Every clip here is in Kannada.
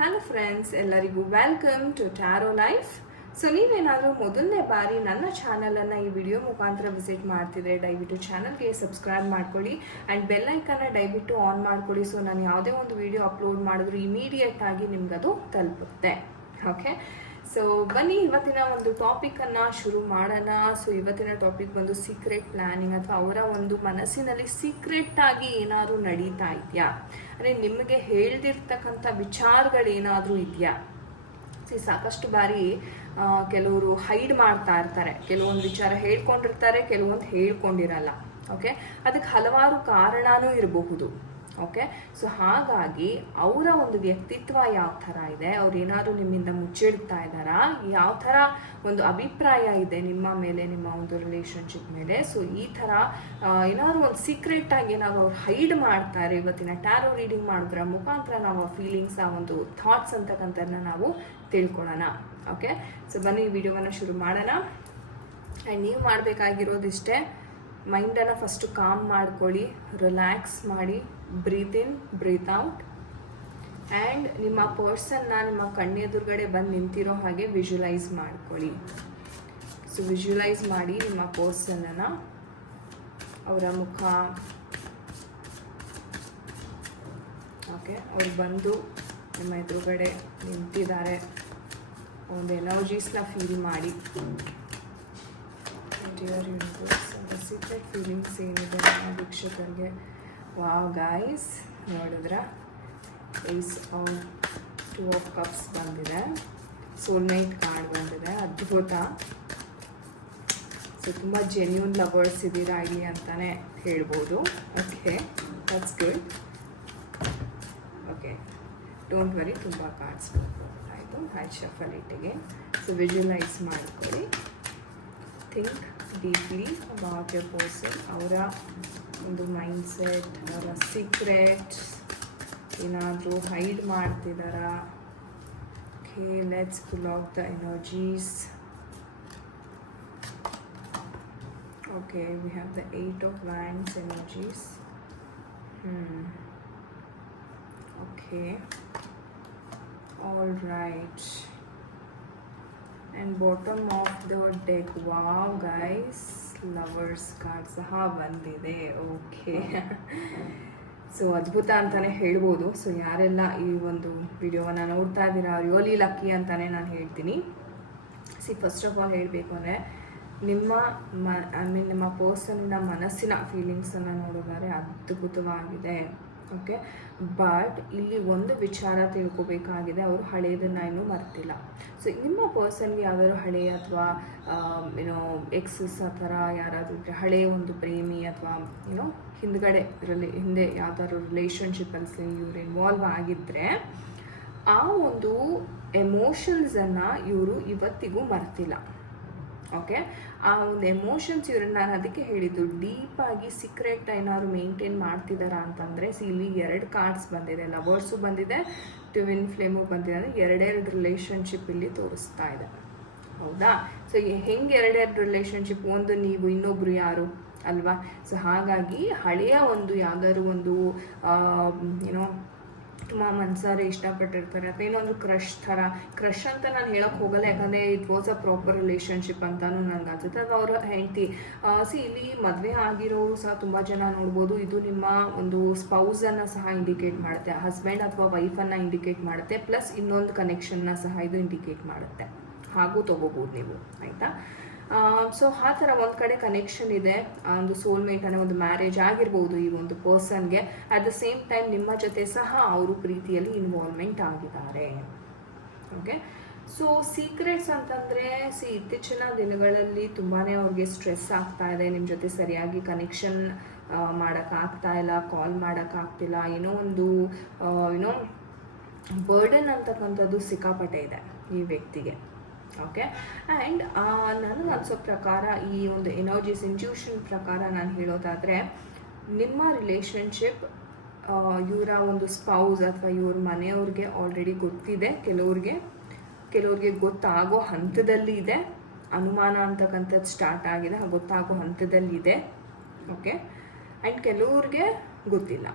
ಹಲೋ ಫ್ರೆಂಡ್ಸ್ ಎಲ್ಲರಿಗೂ welcome to tarot life so ನೀವೇನಾದರೂ ಮೊದಲನೇ ಬಾರಿ ನನ್ನ ಚಾನಲನ್ನು ಈ ವಿಡಿಯೋ ಮುಖಾಂತರ ವಿಸಿಟ್ ಮಾಡ್ತಿದ್ರೆ, ದಯವಿಟ್ಟು ಚಾನಲ್ಗೆ ಸಬ್ಸ್ಕ್ರೈಬ್ ಮಾಡ್ಕೊಳ್ಳಿ ಆ್ಯಂಡ್ ಬೆಲ್ಲೈಕನ್ನ ದಯವಿಟ್ಟು ಆನ್ ಮಾಡ್ಕೊಳ್ಳಿ. ಸೊ ನಾನು ಯಾವುದೇ ಒಂದು ವಿಡಿಯೋ ಅಪ್ಲೋಡ್ ಮಾಡಿದ್ರು ಇಮಿಡಿಯೇಟ್ ಆಗಿ ನಿಮ್ಗದು ತಲುಪುತ್ತೆ. ಓಕೆ ಸೊ ಬನ್ನಿ, ಇವತ್ತಿನ ಒಂದು ಟಾಪಿಕನ್ನು ಶುರು ಮಾಡೋಣ. ಸೊ ಇವತ್ತಿನ ಟಾಪಿಕ್ ಬಂದು ಸೀಕ್ರೆಟ್ ಪ್ಲಾನಿಂಗ್ ಅಥವಾ ಅವರ ಒಂದು ಮನಸ್ಸಿನಲ್ಲಿ ಸೀಕ್ರೆಟ್ ಆಗಿ ಏನಾದರೂ ನಡೀತಾ ಇದೆಯಾ? ಅಂದರೆ ನಿಮಗೆ ಹೇಳ್ದಿರ್ತಕ್ಕಂಥ ವಿಚಾರಗಳೇನಾದರೂ ಇದೆಯಾ? ಸಿ, ಸಾಕಷ್ಟು ಬಾರಿ ಕೆಲವರು ಹೈಡ್ ಮಾಡ್ತಾ ಇರ್ತಾರೆ. ಕೆಲವೊಂದು ವಿಚಾರ ಹೇಳ್ಕೊಂಡಿರ್ತಾರೆ, ಕೆಲವೊಂದು ಹೇಳ್ಕೊಂಡಿರಲ್ಲ. ಓಕೆ? ಅದಕ್ಕೆ ಹಲವಾರು ಕಾರಣನೂ ಇರಬಹುದು. ಓಕೆ ಸೊ ಹಾಗಾಗಿ ಅವರ ಒಂದು ವ್ಯಕ್ತಿತ್ವ ಯಾವ ಥರ ಇದೆ? ಅವ್ರು ಏನಾದರೂ ನಿಮ್ಮಿಂದ ಮುಚ್ಚಿಡ್ತಾ ಇದ್ದಾರಾ? ಯಾವ ಥರ ಒಂದು ಅಭಿಪ್ರಾಯ ಇದೆ ನಿಮ್ಮ ಮೇಲೆ, ನಿಮ್ಮ ಒಂದು ರಿಲೇಶನ್ಶಿಪ್ ಮೇಲೆ? ಸೊ ಈ ಥರ ಏನಾದರೂ ಏನಾದ್ರು ಒಂದು ಸೀಕ್ರೆಟ್ ಆಗಿ ನಾವು ಅವ್ರು ಹೈಡ್ ಮಾಡ್ತಾರೆ, ಇವತ್ತಿನ ಟ್ಯಾರೋ ರೀಡಿಂಗ್ ಮಾಡೋದ್ರ ಮುಖಾಂತರ ನಾವು ಆ ಫೀಲಿಂಗ್ಸ್ ಆ ಒಂದು ಥಾಟ್ಸ್ ಅಂತಕ್ಕಂಥದ್ದನ್ನ ನಾವು ತಿಳ್ಕೊಳ್ಳೋಣ. ಓಕೆ ಸೊ ಬನ್ನಿ, ಈ ವಿಡಿಯೋವನ್ನು ಶುರು ಮಾಡೋಣ. ಆ್ಯಂಡ್ ನೀವು ಮಾಡಬೇಕಾಗಿರೋದಿಷ್ಟೇ ಮೈಂಡನ್ನು ಫಸ್ಟು ಕಾಮ್ ಮಾಡ್ಕೊಳ್ಳಿ ರಿಲ್ಯಾಕ್ಸ್ ಮಾಡಿ breathe in breathe out and ನಿಮ್ಮ ಪರ್ಸನ್ನ ನಿಮ್ಮ ಕಣ್ಣೆದುರುಗಡೆ ಬಂದು ನಿಂತಿರೋ ಹಾಗೆ ವಿಜುವಲೈಸ್ ಮಾಡ್ಕೊಳ್ಳಿ. ಸೊ ವಿಜುವಲೈಸ್ ಮಾಡಿ ನಿಮ್ಮ ಪರ್ಸನನ್ನು ಅವರ ಮುಖ ಓಕೆ ಅವ್ರು ಬಂದು ನಿಮ್ಮ ಎದುರುಗಡೆ ನಿಂತಿದ್ದಾರೆ. ಒಂದು ಎನರ್ಜೀಸ್ನ ಫೀಲ್ ಮಾಡಿ. ಡಿಯರ್ ಯೂನಿವರ್ಸ್ ಸೀಕ್ರೆಟ್ ಫೀಲಿಂಗ್ಸ್ ಏನಿದೆ ವೀಕ್ಷಕರಿಗೆ. ವಾವ್ ಗಾಯ್ಸ್ ನೋಡಿದ್ರ? ಏಸ್ ಟೂ ಆಫ್ ಕಪ್ಸ್ ಬಂದಿದೆ. ಸೋಲ್ಮೇಟ್ ಕಾರ್ಡ್ ಬಂದಿದೆ, ಅದ್ಭುತ. ಸೊ ತುಂಬ ಜೆನ್ಯೂನ್ ಲವರ್ಸ್ ಇದ್ದೀರಾ ಇಲ್ಲಿ ಅಂತಾನೆ ಹೇಳ್ಬೋದು. Okay that's good okay don't worry ತುಂಬ ಕಾರ್ಡ್ಸ್ ಆಯಿತು ಹೈ ಶಫಲ್ ಇಟ್ಟಿಗೆ. ಸೊ ವಿಜುವಲೈಸ್ ಮಾಡ್ಕೊಳ್ಳಿ. Think deeply about your person ಅವರ ಒಂದು ಮೈಂಡ್ಸೆಟ್ ಅವರ ಸೀಕ್ರೆಟ್ಸ್ ಏನಾದರೂ hide ಮಾಡ್ತಿದ್ದಾರಾ okay let's full of the energies okay we have the eight of wands energies ಹ್ಞೂ okay all right and bottom of the deck. Wow guys lovers card ಸಹ ಬಂದಿದೆ. ಓಕೆ ಸೊ ಅದ್ಭುತ ಅಂತಲೇ ಹೇಳ್ಬೋದು. ಸೊ ಯಾರೆಲ್ಲ ಈ ಒಂದು ವಿಡಿಯೋವನ್ನು ನೋಡ್ತಾ ಇದ್ದೀರಾ ರಿಯೋಲಿ ಲಕ್ಕಿ ಅಂತಲೇ ನಾನು ಹೇಳ್ತೀನಿ. ಸಿ ಫಸ್ಟ್ ಆಫ್ ಆಲ್ ಹೇಳಬೇಕು ಅಂದರೆ, ನಿಮ್ಮ ಮ ಐ ಮೀನ್ ನಿಮ್ಮ ಪರ್ಸನ್ನ ಮನಸ್ಸಿನ ಫೀಲಿಂಗ್ಸನ್ನು ನೋಡಿದರೆ ಅದ್ಭುತವಾಗಿದೆ. ಓಕೆ ಬಟ್ ಇಲ್ಲಿ ಒಂದು ವಿಚಾರ ತಿಳ್ಕೋಬೇಕಾಗಿದೆ, ಅವರು ಹಳೆಯದನ್ನ ಇನ್ನೂ ಮರ್ತಿಲ್ಲ. ಸೊ ನಿಮ್ಮ ಪರ್ಸನ್ಗೆ ಯಾವ್ದಾದ್ರು ಹಳೆಯ ಅಥವಾ ಏನೋ ಎಕ್ಸಸ್ ಆ ಥರ ಯಾರಾದರೂ ಇದ್ದರೆ ಹಳೆಯ ಒಂದು ಪ್ರೇಮಿ ಅಥವಾ ಏನೋ ಹಿಂದ್ಗಡೆ ರಿಲೇ ಹಿಂದೆ ಯಾವ್ದಾದ್ರು ರಿಲೇಷನ್ಶಿಪ್ಪಲ್ಲಿ ಇವ್ರು ಇನ್ವಾಲ್ವ್ ಆಗಿದ್ದರೆ ಆ ಒಂದು ಎಮೋಷನ್ಸನ್ನು ಇವರು ಇವತ್ತಿಗೂ ಮರ್ತಿಲ್ಲ. ಓಕೆ ಆ ಒಂದು ಎಮೋಷನ್ಸ್ ಇವ್ರನ್ನ ನಾನು ಅದಕ್ಕೆ ಹೇಳಿದ್ದು ಡೀಪಾಗಿ ಸೀಕ್ರೆಟ್ ಏನಾದ್ರು ಮೇಂಟೈನ್ ಮಾಡ್ತಿದ್ದಾರಾ ಅಂತಂದರೆ ಇಲ್ಲಿ ಎರಡು ಕಾರ್ಡ್ಸ್ ಬಂದಿದೆ ಲವರ್ಸು ಬಂದಿದೆ ಟ್ವಿನ್ ಫ್ಲೇಮು ಬಂದಿದೆ, ಅಂದರೆ ಎರಡೆರಡು ರಿಲೇಷನ್ಶಿಪ್ ಇಲ್ಲಿ ತೋರಿಸ್ತಾ ಇದೆ. ಹೌದಾ? ಸೊ ಹೆಂಗೆ ಎರಡೆರಡು ರಿಲೇಷನ್ಶಿಪ್ ಒಂದು ನೀವು, ಇನ್ನೊಬ್ರು ಯಾರು, ಅಲ್ವಾ? ಸೊ ಹಾಗಾಗಿ ಹಳೆಯ ಒಂದು ಯಾವ್ದಾದ್ರು ಒಂದು ಏನೋ ತುಂಬ ಮನ್ಸಾರೆ ಇಷ್ಟಪಟ್ಟಿರ್ತಾರೆ. ಅಥವಾ ಏನೋ ಒಂದು ಕ್ರಶ್ ಥರ. ಕ್ರಶ್ ಅಂತ ನಾನು ಹೇಳೋಕೆ ಹೋಗಲ್ಲ. ಯಾಕಂದರೆ it was a proper relationship ಅಂತಾನು ನನಗೆ ಅನ್ಸುತ್ತೆ. ಅದು ಅವರ ಹೆಂಡತಿ. ಸಿ ಇಲ್ಲಿ ಮದುವೆ ಆಗಿರೋರು ಸಹ ತುಂಬ ಜನ ನೋಡ್ಬೋದು. ಇದು ನಿಮ್ಮ ಒಂದು ಸ್ಪೌಸನ್ನು ಸಹ ಇಂಡಿಕೇಟ್ ಮಾಡುತ್ತೆ. ಹಸ್ಬೆಂಡ್ ಅಥವಾ ವೈಫನ್ನು ಇಂಡಿಕೇಟ್ ಮಾಡುತ್ತೆ. ಪ್ಲಸ್ ಇನ್ನೊಂದು ಕನೆಕ್ಷನ್ನ ಸಹ ಇದು ಇಂಡಿಕೇಟ್ ಮಾಡುತ್ತೆ. ಹಾಗೂ ತೊಗೋಬೋದು ನೀವು. ಆಯಿತಾ? ಸೊ ಆ ಥರ ಒಂದು ಕಡೆ ಕನೆಕ್ಷನ್ ಇದೆ. ಒಂದು ಸೋಲ್ಮೇಟ್ ಅನ್ನೋ ಒಂದು ಮ್ಯಾರೇಜ್ ಆಗಿರ್ಬೋದು ಈ ಒಂದು ಪರ್ಸನ್ಗೆ ಅಟ್ ದ ಸೇಮ್ ಟೈಮ್ ನಿಮ್ಮ ಜೊತೆ ಸಹ ಅವರು ಪ್ರೀತಿಯಲ್ಲಿ ಇನ್ವಾಲ್ವ್ಮೆಂಟ್ ಆಗಿದ್ದಾರೆ. ಓಕೆ ಸೊ ಸೀಕ್ರೆಟ್ಸ್ ಅಂತಂದರೆ ಸಿ ಇತ್ತೀಚಿನ ದಿನಗಳಲ್ಲಿ ತುಂಬಾ ಅವ್ರಿಗೆ ಸ್ಟ್ರೆಸ್ ಆಗ್ತಾ ಇದೆ. ನಿಮ್ಮ ಜೊತೆ ಸರಿಯಾಗಿ ಕನೆಕ್ಷನ್ ಮಾಡೋಕ್ಕಾಗ್ತಾ ಇಲ್ಲ ಕಾಲ್ ಮಾಡೋಕ್ಕಾಗ್ತಿಲ್ಲ ಏನೋ ಒಂದು ಏನೋ ಬರ್ಡನ್ ಅಂತಕ್ಕಂಥದ್ದು ಸಿಕ್ಕಾಪಟ್ಟೆ ಇದೆ ಈ ವ್ಯಕ್ತಿಗೆ. ಓಕೆ ಆ್ಯಂಡ್ ನನಗೆ ಅನಿಸೋ ಪ್ರಕಾರ ಈ ಒಂದು ಎನರ್ಜೀಸ್ ಇಂಟ್ಯೂಷನ್ ಪ್ರಕಾರ ನಾನು ಹೇಳೋದಾದರೆ, ನಿಮ್ಮ ರಿಲೇಷನ್ಶಿಪ್ ಇವರ ಒಂದು ಸ್ಪೌಸ್ ಅಥವಾ ಇವ್ರ ಮನೆಯವ್ರಿಗೆ ಆಲ್ರೆಡಿ ಗೊತ್ತಿದೆ. ಕೆಲವ್ರಿಗೆ ಕೆಲವ್ರಿಗೆ ಗೊತ್ತಾಗೋ ಹಂತದಲ್ಲಿ ಇದೆ. ಅನುಮಾನ ಅಂತಕ್ಕಂಥದ್ದು ಸ್ಟಾರ್ಟ್ ಆಗಿದೆ. ಗೊತ್ತಾಗೋ ಹಂತದಲ್ಲಿ ಇದೆ. ಓಕೆ ಆ್ಯಂಡ್ ಕೆಲವ್ರಿಗೆ ಗೊತ್ತಿಲ್ಲ.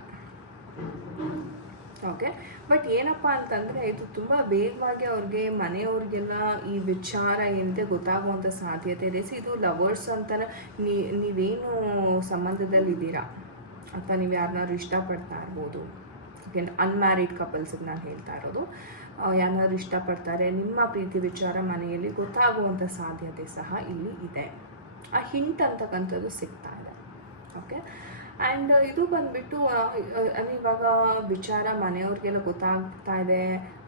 ಓಕೆ? ಬಟ್ ಏನಪ್ಪ ಅಂತಂದರೆ ಇದು ತುಂಬ ವೇಗವಾಗಿ ಅವ್ರಿಗೆ ಮನೆಯವ್ರಿಗೆಲ್ಲ ಈ ವಿಚಾರ ಏನಿದೆ ಗೊತ್ತಾಗುವಂಥ ಸಾಧ್ಯತೆ ಇದೆ. ಸೊ ಇದು ಲವರ್ಸ್ ಅಂತ ನೀ, ನೀವೇನು ಸಂಬಂಧದಲ್ಲಿದ್ದೀರಾ ಅಥವಾ ನೀವು ಯಾರನ್ನಾದ್ರು ಇಷ್ಟಪಡ್ತಾ ಇರ್ಬೋದು? ಓಕೆ ಅನ್ಮ್ಯಾರಿಡ್ ಕಪಲ್ಸಿಗೆ ನಾನು ಹೇಳ್ತಾ ಇರೋದು. ಯಾರನ್ನಾದ್ರು ಇಷ್ಟಪಡ್ತಾರೆ, ನಿಮ್ಮ ಪ್ರೀತಿ ವಿಚಾರ ಮನೆಯಲ್ಲಿ ಗೊತ್ತಾಗುವಂಥ ಸಾಧ್ಯತೆ ಸಹ ಇಲ್ಲಿ ಇದೆ. ಆ ಹಿಂಟ್ ಅಂತಕ್ಕಂಥದ್ದು ಸಿಗ್ತಾ ಇದೆ. ಓಕೆ? ಆ್ಯಂಡ್ ಇದು ಬಂದುಬಿಟ್ಟು ಅಂದರೆ ಇವಾಗ ವಿಚಾರ ಮನೆಯವ್ರಿಗೆಲ್ಲ ಗೊತ್ತಾಗ್ತಾ ಇದೆ,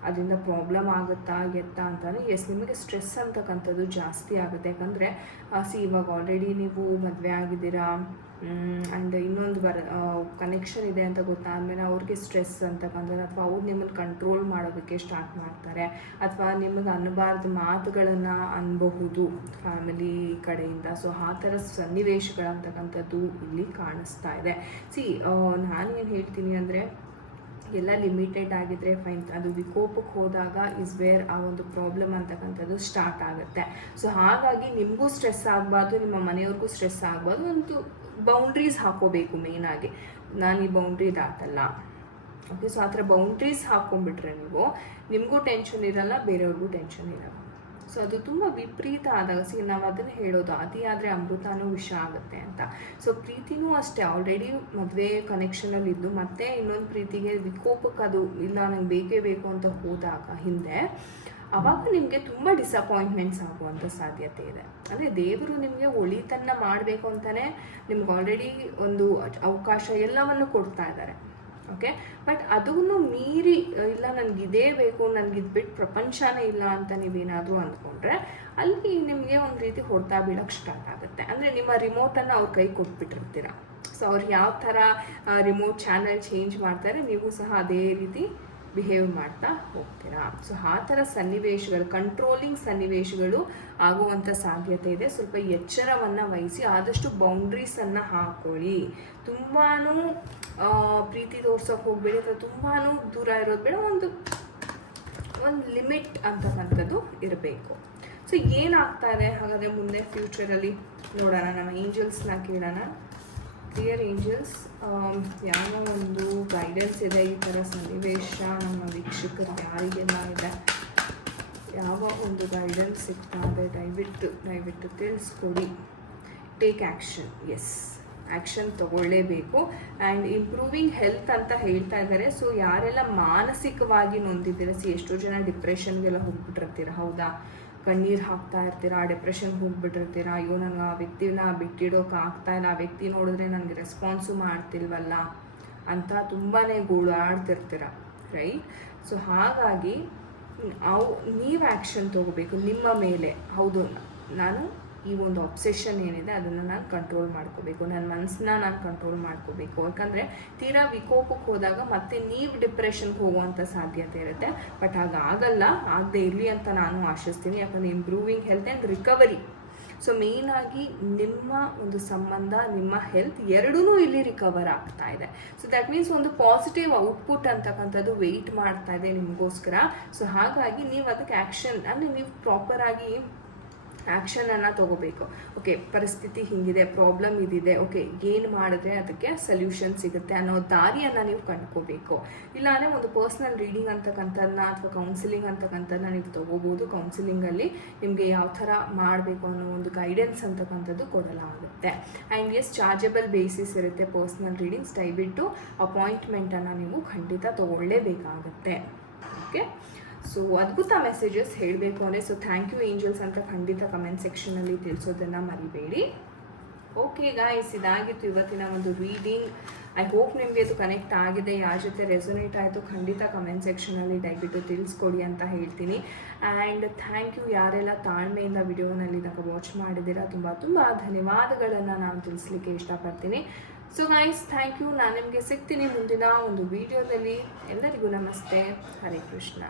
ಅದರಿಂದ ಪ್ರಾಬ್ಲಮ್ ಆಗುತ್ತಾ ಎತ್ತಾ ಅಂತಂದರೆ ಎಸ್ ನಿಮಗೆ ಸ್ಟ್ರೆಸ್ ಅಂತಕ್ಕಂಥದ್ದು ಜಾಸ್ತಿ ಆಗುತ್ತೆ. ಯಾಕಂದರೆ ಸಿ ಇವಾಗ ಆಲ್ರೆಡಿ ನೀವು ಮದುವೆ ಆಗಿದ್ದೀರಾ ಆ್ಯಂಡ್ ಇನ್ನೊಂದು ಬರ ಕನೆಕ್ಷನ್ ಇದೆ ಅಂತ ಗೊತ್ತಾದ್ಮೇಲೆ ಅವ್ರಿಗೆ ಸ್ಟ್ರೆಸ್ ಅಂತ ಅಂತಕ್ಕಂಥದ್ದು ಅಥವಾ ಅವ್ರು ನಿಮ್ಮನ್ನು ಕಂಟ್ರೋಲ್ ಮಾಡೋದಕ್ಕೆ ಸ್ಟಾರ್ಟ್ ಮಾಡ್ತಾರೆ. ಅಥವಾ ನಿಮಗೆ ಅನ್ನಬಾರ್ದು ಮಾತುಗಳನ್ನು ಅನ್ಬಹುದು ಫ್ಯಾಮಿಲಿ ಕಡೆಯಿಂದ. ಸೊ ಆ ಥರ ಸನ್ನಿವೇಶಗಳಂತಕ್ಕಂಥದ್ದು ಇಲ್ಲಿ ಕಾಣಿಸ್ತಾ ಇದೆ. ಸಿ ಏನು ಹೇಳ್ತೀನಿ ಅಂದರೆ, ಎಲ್ಲ ಲಿಮಿಟೆಡ್ ಆಗಿದ್ರೆ ಫೈನ್ ಅದು ವಿಕೋಪಕ್ಕೆ ಹೋದಾಗ ಇಸ್ ವೇರ್ ಆ ಒಂದು ಪ್ರಾಬ್ಲಮ್ ಅಂತಕ್ಕಂಥದ್ದು ಸ್ಟಾರ್ಟ್ ಆಗುತ್ತೆ. ಸೊ ಹಾಗಾಗಿ ನಿಮಗೂ ಸ್ಟ್ರೆಸ್ ಆಗಬಾರ್ದು, ನಿಮ್ಮ ಮನೆಯವ್ರಿಗೂ ಸ್ಟ್ರೆಸ್ ಆಗಬಾರ್ದು ಒಂದು ಬೌಂಡ್ರೀಸ್ ಹಾಕೋಬೇಕು ಮೇಯ್ನಾಗಿ ನಾನು ಈ ಬೌಂಡ್ರಿ ದಾಟಲ್ಲ ಓಕೆ ಸೊ ಆ ಥರ ಬೌಂಡ್ರೀಸ್ ಹಾಕೊಂಡ್ಬಿಟ್ರೆ ನೀವು, ನಿಮಗೂ ಟೆನ್ಷನ್ ಇರಲ್ಲ, ಬೇರೆಯವ್ರಿಗೂ ಟೆನ್ಷನ್ ಇರಲ್ಲ. ಸೊ ಅದು ತುಂಬ ವಿಪರೀತ ಆದಾಗ ಸಿ ನಾವು ಅದನ್ನು ಹೇಳೋದು, ಅತಿ ಆದರೆ ಅಮೃತನೂ ವಿಷ ಆಗುತ್ತೆ ಅಂತ. ಸೊ ಪ್ರೀತಿನೂ ಅಷ್ಟೇ ಆಲ್ರೆಡಿ ಮದುವೆ ಕನೆಕ್ಷನಲ್ಲಿ ಇದ್ದು, ಮತ್ತೆ ಇನ್ನೊಂದು ಪ್ರೀತಿಗೆ ವಿಕೋಪಕ್ಕೆ ಅದು ಇಲ್ಲ, ನಂಗೆ ಬೇಕೇ ಬೇಕು ಅಂತ ಹೋದಾಗ ಹಿಂದೆ ಅವಾಗ ನಿಮಗೆ ತುಂಬ ಡಿಸಪಾಯಿಂಟ್ಮೆಂಟ್ಸ್ ಆಗುವಂಥ ಸಾಧ್ಯತೆ ಇದೆ. ಅಂದರೆ ದೇವರು ನಿಮಗೆ ಒಳಿತನ್ನ ಮಾಡಬೇಕು ಅಂತಲೇ ನಿಮ್ಗೆ ಆಲ್ರೆಡಿ ಒಂದು ಅವಕಾಶ ಎಲ್ಲವನ್ನು ಕೊಡ್ತಾ ಇದ್ದಾರೆ. ಓಕೆ ಬಟ್ ಅದನ್ನು ಮೀರಿ, ಇಲ್ಲ ನನಗೆ ಇದೇ ಬೇಕು, ನನಗೆ ಇದು ಬಿಟ್ಟು ಪ್ರಪಂಚನೇ ಇಲ್ಲ ಅಂತ ನೀವೇನಾದರೂ ಅಂದ್ಕೊಂಡ್ರೆ ಅಲ್ಲಿ ನಿಮಗೆ ಒಂದು ರೀತಿ ಹೊಡೆತ ಬೀಳಕ್ಕೆ ಸ್ಟಾರ್ಟ್ ಆಗುತ್ತೆ. ಅಂದರೆ ನಿಮ್ಮ ರಿಮೋಟನ್ನು ಅವ್ರ ಕೈ ಕೊಟ್ಬಿಟ್ಟಿರ್ತೀರ. ಸೊ ಅವ್ರು ಯಾವ ಥರ ರಿಮೋಟ್ ಚಾನಲ್ ಚೇಂಜ್ ಮಾಡ್ತಾರೆ, ನೀವು ಸಹ ಅದೇ ರೀತಿ ಬಿಹೇವ್ ಮಾಡ್ತಾ ಹೋಗ್ತೀರಾ? ಸೊ ಆ ಥರ ಸನ್ನಿವೇಶಗಳು ಕಂಟ್ರೋಲಿಂಗ್ ಸನ್ನಿವೇಶಗಳು ಆಗುವಂಥ ಸಾಧ್ಯತೆ ಇದೆ. ಸ್ವಲ್ಪ ಎಚ್ಚರವನ್ನು ವಹಿಸಿ, ಆದಷ್ಟು ಬೌಂಡ್ರೀಸನ್ನು ಹಾಕೊಳ್ಳಿ. ತುಂಬಾ ಪ್ರೀತಿ ತೋರ್ಸೋಕೆ ಹೋಗಬೇಡಿ ಅಥವಾ ತುಂಬಾ ದೂರ ಇರೋದು ಬೇಡ. ಒಂದು ಒಂದು ಲಿಮಿಟ್ ಅಂತಕ್ಕಂಥದ್ದು ಇರಬೇಕು. ಸೊ ಏನಾಗ್ತಾ ಇದೆ? ಹಾಗಾದರೆ ಮುಂದೆ ಫ್ಯೂಚರಲ್ಲಿ ನೋಡೋಣ. ನಮ್ಮ ಏಂಜಲ್ಸ್ನ ಕೇಳೋಣ. ಕ್ಲಿಯರ್ ಏಂಜಲ್ಸ್ ಯಾವ ಒಂದು ಗೈಡೆನ್ಸ್ ಇದೆ ಈ ಥರ ಸನ್ನಿವೇಶ, ನಮ್ಮ ವೀಕ್ಷಕರು ಯಾರಿಗೆಲ್ಲ ಇದೆ? ಯಾವ ಒಂದು ಗೈಡೆನ್ಸ್ ಸಿಗ್ತಾ ಇದೆ? ದಯವಿಟ್ಟು ದಯವಿಟ್ಟು ತಿಳಿಸ್ಕೊಡಿ. ಟೇಕ್ ಆ್ಯಕ್ಷನ್ ಎಸ್ ಆ್ಯಕ್ಷನ್ ತಗೊಳ್ಳೇಬೇಕು. ಆ್ಯಂಡ್ ಇಂಪ್ರೂವಿಂಗ್ ಹೆಲ್ತ್ ಅಂತ ಹೇಳ್ತಾ ಇದ್ದಾರೆ. ಸೊ ಯಾರೆಲ್ಲ ಮಾನಸಿಕವಾಗಿ ನೊಂದಿದ್ದೀರ? ಸಿ ಎಷ್ಟೋ ಜನ ಡಿಪ್ರೆಷನ್ಗೆಲ್ಲ ಹೋಗ್ಬಿಟ್ಟಿರ್ತೀರ, ಹೌದಾ? ಕಣ್ಣೀರು ಹಾಕ್ತಾ ಇರ್ತೀರಾ ಡಿಪ್ರೆಷನ್ಗೆ ಹೋಗ್ಬಿಟ್ಟಿರ್ತೀರಾ, ಅಯ್ಯೋ ನನಗೆ ಆ ವ್ಯಕ್ತಿನ ಬಿಟ್ಟಿಡೋಕೆ ಆಗ್ತಾ ಇಲ್ಲ, ಆ ವ್ಯಕ್ತಿ ನೋಡಿದ್ರೆ ನನಗೆ ರೆಸ್ಪಾನ್ಸು ಮಾಡ್ತಿಲ್ವಲ್ಲ ಅಂತ ತುಂಬಾ ಗೋಳಾಡ್ತಿರ್ತೀರ ರೈಟ್ ಸೊ ಹಾಗಾಗಿ, ಅವು, ನೀವು ಆ್ಯಕ್ಷನ್ ತೊಗೋಬೇಕು ನಿಮ್ಮ ಮೇಲೆ. ಹೌದು, ನಾನು ಈ ಒಂದು ಅಬ್ಸೆಷನ್ ಏನಿದೆ ಅದನ್ನು ನಾನು ಕಂಟ್ರೋಲ್ ಮಾಡ್ಕೋಬೇಕು. ನನ್ನ ಮನಸ್ಸನ್ನ ನಾನು ಕಂಟ್ರೋಲ್ ಮಾಡ್ಕೋಬೇಕು. ಯಾಕಂದರೆ ತೀರಾ ವಿಕೋಪಕ್ಕೆ ಹೋದಾಗ ಮತ್ತೆ ನೀವು ಡಿಪ್ರೆಷನ್ಗೆ ಹೋಗುವಂಥ ಸಾಧ್ಯತೆ ಇರುತ್ತೆ. ಬಟ್ ಹಾಗಾಗಲ್ಲ, ಆಗದೆ ಇರಲಿ ಅಂತ ನಾನು ಆಶಿಸ್ತೀನಿ. ಯಾಕಂದರೆ improving health and recovery so ಮೇಯ್ನಾಗಿ ನಿಮ್ಮ ಒಂದು ಸಂಬಂಧ, ನಿಮ್ಮ ಹೆಲ್ತ್ ಎರಡೂ ಇಲ್ಲಿ ರಿಕವರ್ ಆಗ್ತಾ ಇದೆ. ಸೊ ದಟ್ ಮೀನ್ಸ್ ಒಂದು ಪಾಸಿಟಿವ್ ಔಟ್ಪುಟ್ ಅಂತಕ್ಕಂಥದ್ದು ವೆಯ್ಟ್ ಮಾಡ್ತಾ ಇದೆ ನಿಮಗೋಸ್ಕರ. ಸೊ ಹಾಗಾಗಿ ನೀವು ಅದಕ್ಕೆ ಆ್ಯಕ್ಷನ್ ಅಂದರೆ ನೀವು ಪ್ರಾಪರಾಗಿ ಆ್ಯಕ್ಷನನ್ನು ತಗೋಬೇಕು. ಓಕೆ, ಪರಿಸ್ಥಿತಿ ಹಿಂಗಿದೆ, ಪ್ರಾಬ್ಲಮ್ ಇದಿದೆ, ಓಕೆ ಏನು ಮಾಡಿದ್ರೆ ಅದಕ್ಕೆ ಸೊಲ್ಯೂಷನ್ ಸಿಗುತ್ತೆ ಅನ್ನೋ ದಾರಿಯನ್ನು ನೀವು ಕಂಡ್ಕೋಬೇಕು. ಇಲ್ಲಾಂದರೆ ಒಂದು ಪರ್ಸ್ನಲ್ ರೀಡಿಂಗ್ ಅಂತಕ್ಕಂಥದ್ದನ್ನ ಅಥವಾ ಕೌನ್ಸಿಲಿಂಗ್ ಅಂತಕ್ಕಂಥದ್ದನ್ನ ನೀವು ತೊಗೋಬೋದು. ಕೌನ್ಸಿಲಿಂಗಲ್ಲಿ ನಿಮಗೆ ಯಾವ ಥರ ಮಾಡಬೇಕು ಅನ್ನೋ ಒಂದು ಗೈಡೆನ್ಸ್ ಅಂತಕ್ಕಂಥದ್ದು ಕೊಡಲಾಗುತ್ತೆ. ಆ್ಯಂಡ್ ಎಸ್ ಚಾರ್ಜಬಲ್ ಬೇಸಿಸ್ ಇರುತ್ತೆ ಪರ್ಸ್ನಲ್ ರೀಡಿಂಗ್ಸ್. ದಯವಿಟ್ಟು ಅಪಾಯಿಂಟ್ಮೆಂಟನ್ನು ನೀವು ಖಂಡಿತ ತೊಗೊಳ್ಳೇಬೇಕಾಗತ್ತೆ. ಓಕೆ? ಸೊ ಅದ್ಭುತ ಮೆಸೇಜಸ್ ಹೇಳಬೇಕು ಅಂದರೆ ಸೊ ಥ್ಯಾಂಕ್ ಯು ಏಂಜಲ್ಸ್ ಅಂತ ಖಂಡಿತ ಕಮೆಂಟ್ ಸೆಕ್ಷನಲ್ಲಿ ತಿಳಿಸೋದನ್ನು ಮರಿಬೇಡಿ. ಓಕೆ ಗಾಯ್ಸ್ ಇದಾಗಿತ್ತು ಇವತ್ತಿನ ಒಂದು ರೀಡಿಂಗ್ ಐ ಹೋಪ್ ನಿಮಗೆ ಅದು ಕನೆಕ್ಟ್ ಆಗಿದೆ. ಯಾರ ಜೊತೆ ರೆಸೊನೇಟ್ ಆಯಿತು ಖಂಡಿತ ಕಮೆಂಟ್ ಸೆಕ್ಷನಲ್ಲಿ ದಯವಿಟ್ಟು ತಿಳಿಸ್ಕೊಡಿ ಅಂತ ಹೇಳ್ತೀನಿ. ಆ್ಯಂಡ್ ಥ್ಯಾಂಕ್ ಯು ಯಾರೆಲ್ಲ ತಾಳ್ಮೆಯಿಂದ ವಿಡಿಯೋನಲ್ಲಿ ತನಕ ವಾಚ್ ಮಾಡಿದ್ದೀರಾ, ತುಂಬ ತುಂಬ ಧನ್ಯವಾದಗಳನ್ನು ನಾನು ತಿಳಿಸ್ಲಿಕ್ಕೆ ಇಷ್ಟಪಡ್ತೀನಿ. ಸೊ ಗಾಯ್ಸ್ ಥ್ಯಾಂಕ್ ಯು ನಾನು ನಿಮಗೆ ಸಿಗ್ತೀನಿ ಮುಂದಿನ ಒಂದು ವಿಡಿಯೋದಲ್ಲಿ ಎಲ್ಲರಿಗೂ ನಮಸ್ತೆ. ಹರೇ ಕೃಷ್ಣ.